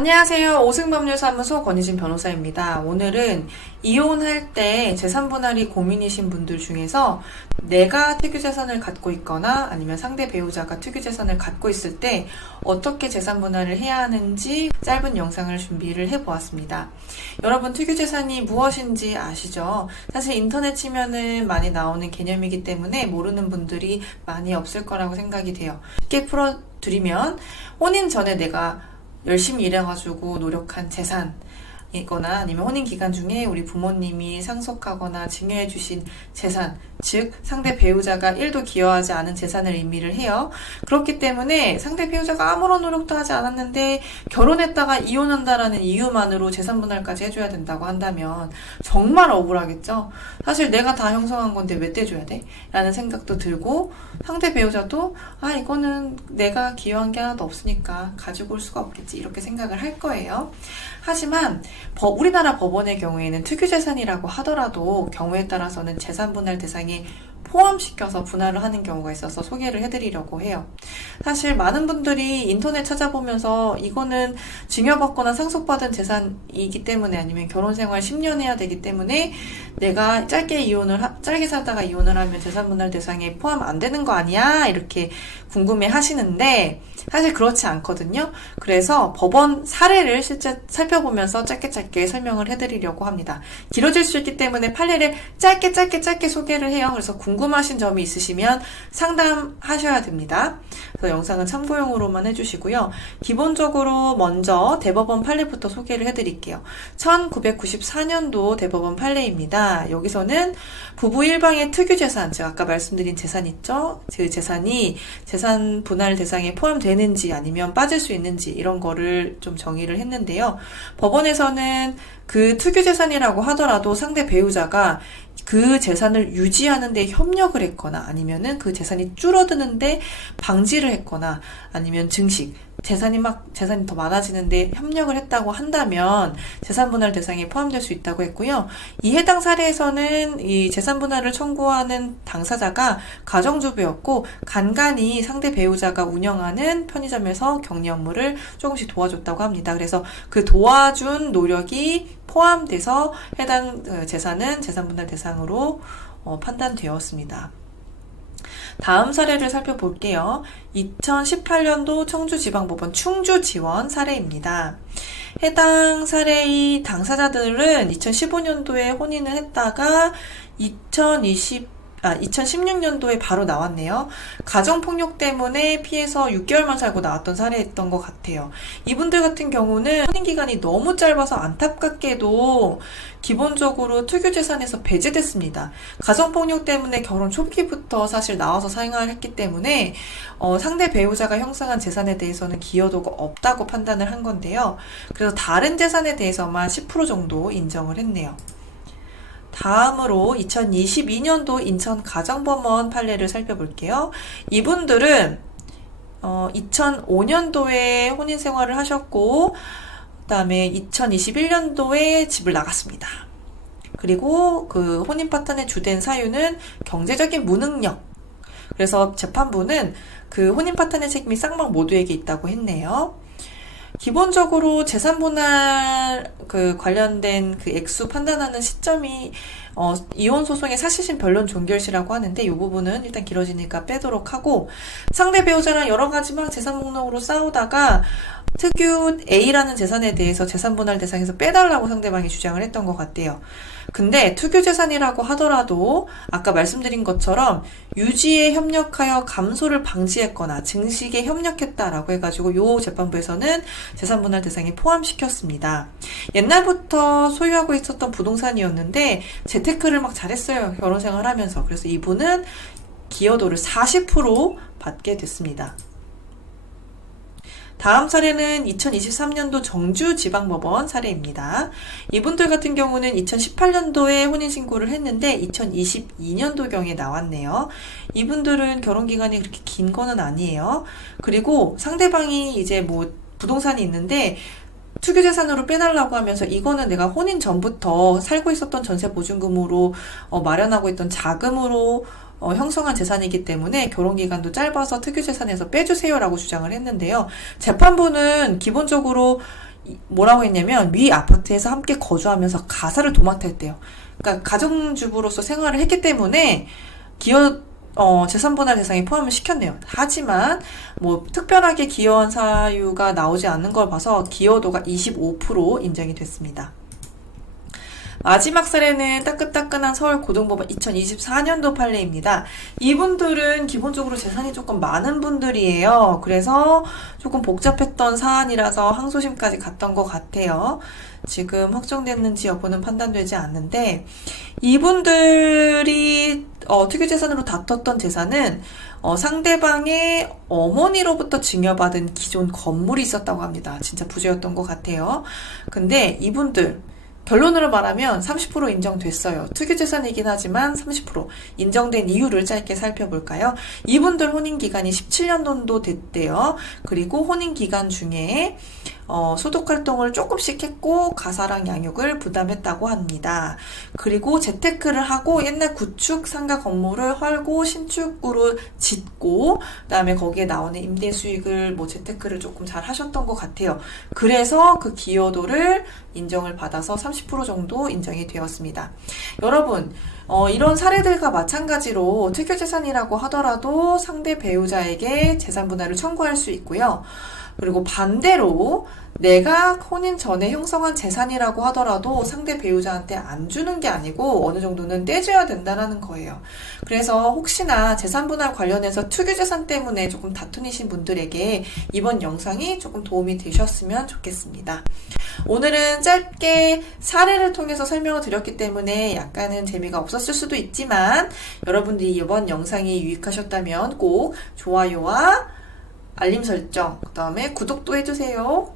안녕하세요. 오승법률사무소 권희진 변호사입니다. 오늘은 이혼할 때 재산분할이 고민이신 분들 중에서 내가 특유재산을 갖고 있거나 아니면 상대 배우자가 특유재산을 갖고 있을 때 어떻게 재산분할을 해야 하는지 짧은 영상을 준비를 해보았습니다. 여러분, 특유재산이 무엇인지 아시죠? 사실 인터넷 치면은 많이 나오는 개념이기 때문에 모르는 분들이 많이 없을 거라고 생각이 돼요. 쉽게 풀어드리면 혼인 전에 내가 열심히 일해가지고 노력한 재산이거나 아니면 혼인 기간 중에 우리 부모님이 상속하거나 증여해주신 재산, 즉 상대 배우자가 1도 기여하지 않은 재산을 의미를 해요. 그렇기 때문에 상대 배우자가 아무런 노력도 하지 않았는데 결혼했다가 이혼한다라는 이유만으로 재산분할까지 해줘야 된다고 한다면 정말 억울하겠죠. 사실 내가 다 형성한 건데 왜 떼줘야 돼? 라는 생각도 들고, 상대 배우자도 이거는 내가 기여한 게 하나도 없으니까 가지고 올 수가 없겠지, 이렇게 생각을 할 거예요. 하지만 우리나라 법원의 경우에는 특유재산이라고 하더라도 경우에 따라서는 재산분할 대상에 포함시켜서 분할을 하는 경우가 있어서 소개를 해드리려고 해요. 사실 많은 분들이 인터넷 찾아보면서 이거는 증여받거나 상속받은 재산이기 때문에, 아니면 결혼생활 10년 해야 되기 때문에 내가 짧게 살다가 이혼을 하면 재산분할 대상에 포함 안 되는 거 아니야? 이렇게 궁금해 하시는데 사실 그렇지 않거든요. 그래서 법원 사례를 실제 살펴보면서 짧게 설명을 해드리려고 합니다. 길어질 수 있기 때문에 판례를 짧게 소개를 해요. 그래서 궁금하신 점이 있으시면 상담하셔야 됩니다. 그래서 영상은 참고용으로만 해주시고요. 기본적으로 먼저 대법원 판례부터 소개를 해드릴게요. 1994년도 대법원 판례입니다. 여기서는 부부 일방의 특유재산, 즉 아까 말씀드린 재산 있죠? 그 재산이 재산 분할 대상에 포함되는지 아니면 빠질 수 있는지, 이런 거를 좀 정의를 했는데요. 법원에서는 그 특유재산이라고 하더라도 상대 배우자가 그 재산을 유지하는 데 협력을 했거나 아니면은 그 재산이 줄어드는데 방지를 했거나 아니면 증식, 재산이 더 많아지는데 협력을 했다고 한다면 재산분할 대상에 포함될 수 있다고 했고요. 이 해당 사례에서는 이 재산분할을 청구하는 당사자가 가정주부였고 간간히 상대 배우자가 운영하는 편의점에서 격리 업무를 조금씩 도와줬다고 합니다. 그래서 그 도와준 노력이 포함돼서 해당 재산은 재산분할 대상으로 판단되었습니다. 다음 사례를 살펴볼게요. 2018년도 청주지방법원 충주지원 사례입니다. 해당 사례의 당사자들은 2015년도에 혼인을 했다가 2016년도에 바로 나왔네요. 가정폭력 때문에 피해서 6개월만 살고 나왔던 사례였던 것 같아요. 이분들 같은 경우는 혼인기간이 너무 짧아서 안타깝게도 기본적으로 특유재산에서 배제됐습니다. 가정폭력 때문에 결혼 초기부터 사실 나와서 생활을 했기 때문에 상대 배우자가 형성한 재산에 대해서는 기여도가 없다고 판단을 한 건데요. 그래서 다른 재산에 대해서만 10% 정도 인정을 했네요. 다음으로 2022년도 인천가정법원 판례를 살펴볼게요. 이분들은 2005년도에 혼인 생활을 하셨고, 그 다음에 2021년도에 집을 나갔습니다. 그리고 그 혼인 파탄의 주된 사유는 경제적인 무능력. 그래서 재판부는 그 혼인 파탄의 책임이 쌍방 모두에게 있다고 했네요. 기본적으로 재산분할 관련된 그 액수 판단하는 시점이 이혼 소송의 사실심 변론 종결시라고 하는데, 이 부분은 일단 길어지니까 빼도록 하고, 상대 배우자랑 여러 가지 막 재산 목록으로 싸우다가 특유 A라는 재산에 대해서 재산분할 대상에서 빼달라고 상대방이 주장을 했던 것 같대요. 근데 특유재산이라고 하더라도 아까 말씀드린 것처럼 유지에 협력하여 감소를 방지했거나 증식에 협력했다라고 해가지고 요 재판부에서는 재산분할 대상에 포함시켰습니다. 옛날부터 소유하고 있었던 부동산이었는데 재테크를 막 잘했어요. 결혼생활 하면서. 그래서 이분은 기여도를 40% 받게 됐습니다. 다음 사례는 2023년도 정주지방법원 사례입니다. 이분들 같은 경우는 2018년도에 혼인신고를 했는데 2022년도경에 나왔네요. 이분들은 결혼기간이 그렇게 긴 거는 아니에요. 그리고 상대방이 이제 부동산이 있는데 특유재산으로 빼달라고 하면서 이거는 내가 혼인 전부터 살고 있었던 전세보증금으로 마련하고 있던 자금으로 형성한 재산이기 때문에 결혼기간도 짧아서 특유재산에서 빼주세요라고 주장을 했는데요. 재판부는 기본적으로 뭐라고 했냐면 위 아파트에서 함께 거주하면서 가사를 도맡았대요. 그러니까 가정주부로서 생활을 했기 때문에 재산분할 대상에 포함을 시켰네요. 하지만 뭐 특별하게 기여한 사유가 나오지 않는 걸 봐서 기여도가 25% 인정이 됐습니다. 마지막 사례는 따끈따끈한 서울고등법원 2024년도 판례입니다. 이분들은 기본적으로 재산이 조금 많은 분들이에요. 그래서 조금 복잡했던 사안이라서 항소심까지 갔던 것 같아요. 지금 확정됐는지 여부는 판단되지 않는데, 이분들이 특유재산으로 다퉜던 재산은 상대방의 어머니로부터 증여받은 기존 건물이 있었다고 합니다. 진짜 부자였던 것 같아요. 근데 이분들 결론으로 말하면 30% 인정됐어요. 특유재산이긴 하지만 30% 인정된 이유를 짧게 살펴볼까요? 이분들 혼인기간이 17년 정도 됐대요. 그리고 혼인기간 중에 소득활동을 조금씩 했고 가사랑 양육을 부담했다고 합니다. 그리고 재테크를 하고 옛날 구축 상가 건물을 헐고 신축으로 짓고 그다음에 거기에 나오는 임대 수익을 재테크를 조금 잘 하셨던 것 같아요. 그래서 그 기여도를 인정을 받아서 30% 정도 인정이 되었습니다. 여러분, 이런 사례들과 마찬가지로 특유재산이라고 하더라도 상대 배우자에게 재산분할을 청구할 수 있고요. 그리고 반대로 내가 혼인 전에 형성한 재산이라고 하더라도 상대 배우자한테 안 주는 게 아니고 어느 정도는 떼줘야 된다는 거예요. 그래서 혹시나 재산분할 관련해서 특유재산 때문에 조금 다투니신 분들에게 이번 영상이 조금 도움이 되셨으면 좋겠습니다. 오늘은 짧게 사례를 통해서 설명을 드렸기 때문에 약간은 재미가 없었을 수도 있지만 여러분들이 이번 영상이 유익하셨다면 꼭 좋아요와 알림 설정, 그 다음에 구독도 해주세요.